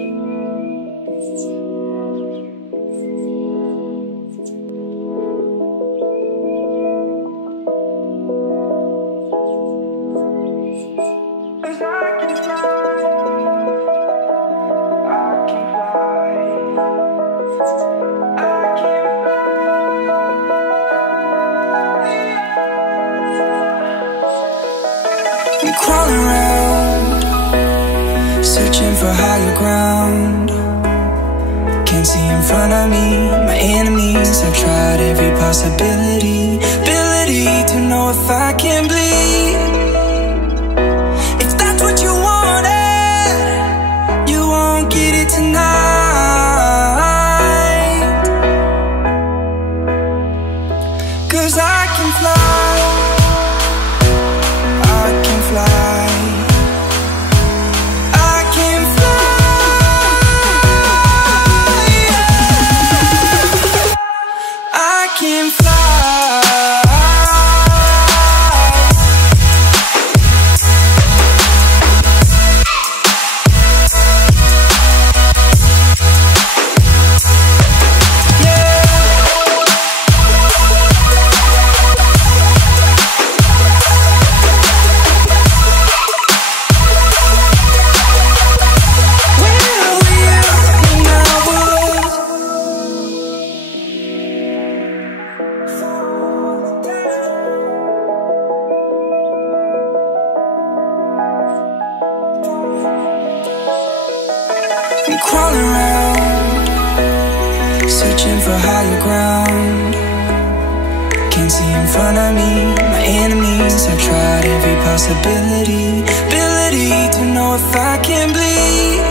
I'm crawling around, searching for higher ground. Can't see in front of me, my enemies. I've tried every possibility, ability to know if I can bleed. If that's what you wanted, you won't get it tonight. 'Cause I can fly, I can fly, I can fly, I can fly. I'm crawling around, searching for higher ground. Can't see in front of me, my enemies. I've tried every possibility, ability to know if I can bleed.